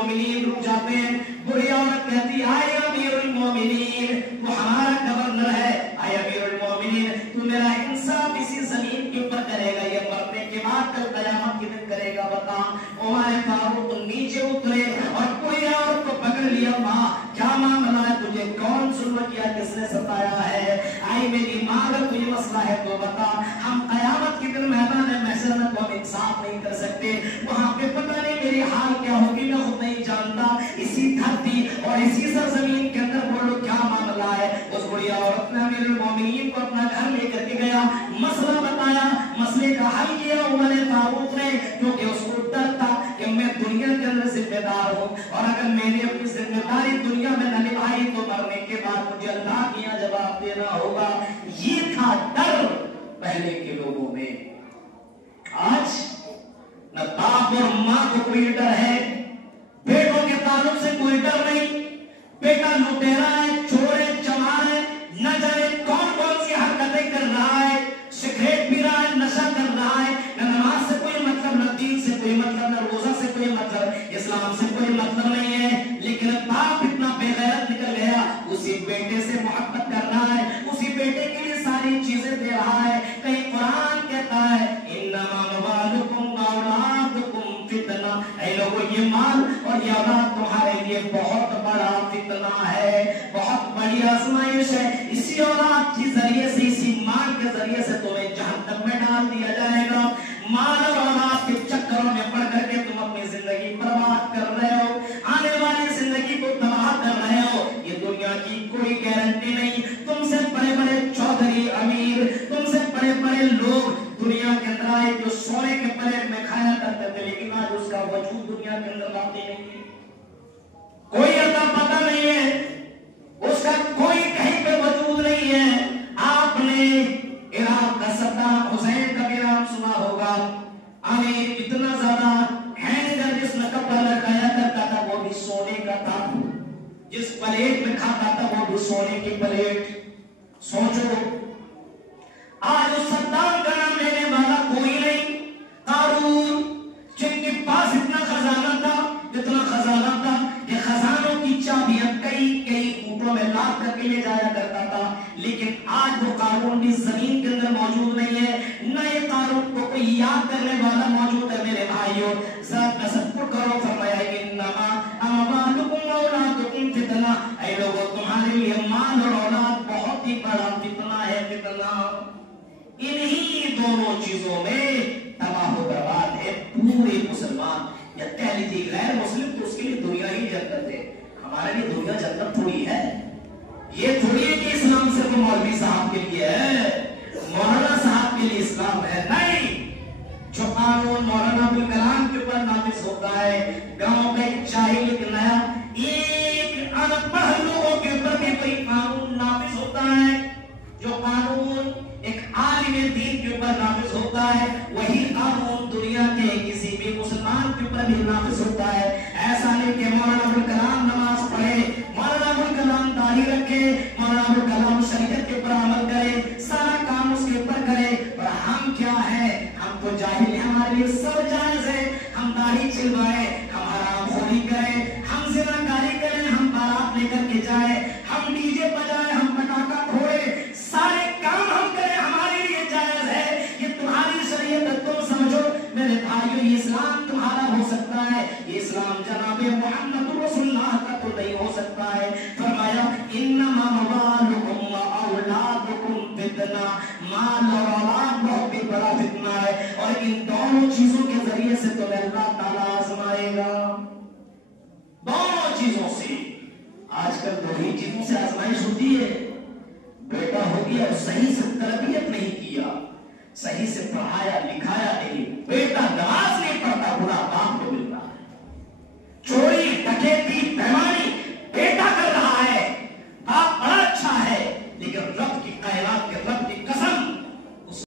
المومنین رک جاتے ہیں. بری عورت کہتی ہے اے امیر المومنین تو ہمارا گورنر ہے, اے امیر المومنین تو میرا انصاف اسی زمین کے اوپر کرے گا, یہ مرنے کے بعد کل قیامت کے دن کرے گا, بتا. عمر فاروق نیچے اترے اور کوئی عورت کو پکڑ لیا, ماں کیا معاملہ ہے, تجھے کون ظلم کیا, کس نے ستایا ہے, آئی میری ماں اگر کوئی مسئلہ ہے تو بتا. ہم قیامت کے دن میدان محشر میں تو ہم انصاف نہیں کر سکتے, وہاں پہ پتہ نہیں میری حال کیا ہوگی, میں خود نہیں جانتا. اسی دھرتی اور اسی سرزمین کے اندر بولو کیا معاملہ ہے. اس بڑی عورت نے امیر المومنین کو اپنا گھر لے کر کے گیا, مسئلہ بتایا, مسئلے کا حل کیا عمر فاروق نے, کیونکہ اس کو ڈر تھا کہ میں دنیا کے اندر ذمہ دار ہوں, اور اگر میں نے اپنی ذمہ داری دنیا میں نہ نبھائی تو مرنے کے بعد مجھے اللہ کی یہاں جواب دینا ہوگا. یہ تھا ڈر پہلے کے لوگوں میں. آج نہ باپ اور ماں کو کوئی ڈر ہے, بیٹوں کے تعلق سے کوئی ڈر نہیں. بیٹا لٹیرا ہے, چور ہے, چمار ہے, نہ جانے کون کون سی حرکتیں کر رہا ہے, سگریٹ پی رہا ہے, نشہ کر رہا ہے, نہ نماز سے کوئی مطلب, نہ دین سے کوئی مطلب, نہ روزہ سے کوئی مطلب, اسلام سے کوئی مطلب نہیں ہے. لیکن باپ اتنا بے غیرت نکل گیا, اسی بیٹے سے محبت کر رہا ہے, اسی بیٹے کے لیے ساری چیزیں دے رہا ہے. کہیں قرآن کہتا ہے انما اموالکم واولادکم فتنہ, اے لوگوں یہ مال اور یہ اولاد تمہارے لیے بہت بڑا فتنہ ہے, بہت بڑی آزمائش ہے. اسی اولاد کے ذریعے سے, اسی مال کے ذریعے سے تمہیں جہنم میں ڈال دیا جائے گا. مال اور اولاد کے چکروں میں پڑ کر کے تم اپنی زندگی برباد کر رہے ہو, آنے والی زندگی کو تباہ کر رہے ہو. یہ دنیا کی کوئی گارنٹی نہیں. تم سے بڑے بڑے چودھری, امیر, تم سے بڑے بڑے لوگ دنیا کے اندر آئے جو سونے کے پلیٹ میں کھایا کرتے تھے, لیکن آج اس کا وجود دنیا کے اندر لاتے نہیں ہے. کوئی اتا پتہ نہیں ہے, اس کا کوئی کہیں پہ وجود نہیں ہے. آپ نے عراق کا صدام حسین کا بھی نام سنا ہوگا. امیر اتنا زیادہ ہینگر جس نقب پر لگایا کرتا تھا وہ بھی سونے کا تھا, جس پلیٹ میں کھاتا تھا وہ بھی سونے کی پلیٹ. سوچو آج اس صدام کا نام لینے والا کوئی نہیں. قارون جن کے پاس اتنا خزانہ تھا, اتنا خزانہ تھا کہ خزانوں کی چابیاں کئی اونٹوں میں لاد کر کے لے جایا کرتا تھا, لیکن آج وہ قارون بھی زمین کے اندر موجود نہیں ہے, نہ یہ قارون کو کوئی یاد کرنے والا موجود ہے. میرے بھائیوں ذرا تصور کرو, فرمایا انما اموالکم واولادکم فتنہ, اے لوگوں تمہارے لیے مال اور اولاد بہت ہی بڑا فتنہ ہے, فتنہ. انہی دونوں چیزوں میں تباہ و برباد ہے پورے مسلمان. یا کہہ لیجیے غیر مسلم تو اس کے لیے دنیا ہی جنت ہے, ہمارے لیے دنیا جنت تھوڑی ہے. یہ تھوڑی ہے کہ اسلام صرف مولوی صاحب کے لیے ہے, مولانا صاحب کے لیے اسلام ہے, نہیں. جو قانون مولانا ابوالکلام کے اوپر نافذ ہوتا ہے, گاؤں کا ایک جاہل, ایک نیا, ایک ان پڑھ لوگوں کے اوپر بھی کوئی قانون نافذ ہوتا ہے. جو قانون ایک عالم دین کے اوپر نافذ ہوتا ہے, وہی قانون دنیا کے کسی بھی مسلمان کے اوپر بھی نافذ ہوتا ہے. ایسا نہیں کہ مولانا ابوالکلام نماز پڑھے, مولانا ابوالکلام داڑھی رکھے, مولانا ابوالکلام شریعت کے اوپر عمل کرے, سارا کام اس کے اوپر کرے, اور ہم کیا ہے, ہم تو جاہل ہیں, ہمارے لیے سب جائز ہے. ہم داڑھی چلوائے, ہم حرام خوری کریں, ہم زناکاری کریں, ہم بارات لے کر کے جائیں, ہم ڈی جے بجائیں, ہم پٹاخہ پھوڑے, سارے کام ہم کریں, ہمارے لیے جائز ہے. یہ تمہاری شریعت تم سمجھو. میرے بھائیوں یہ اسلام تمہارا ہو سکتا ہے, یہ اسلام جناب محمد رسول اللہ کا تو نہیں ہو سکتا ہے. فرمایا انما اموالکم واولادکم فتنہ, مال اور اولاد بہت ہی بڑا فتنہ ہے, اور ان دونوں چیزوں کے ذریعے سے تمہیں اللہ تعالیٰ آزمائے گا. دونوں چیزوں سے. آج کل دو ہی چیزوں سے آزمائش ہوتی ہے. بیٹا ہو گیا اور صحیح سے تربیت نہیں کیا, صحیح سے پڑھایا لکھایا نہیں, بیٹا نماز نہیں پڑھتا, برا باپ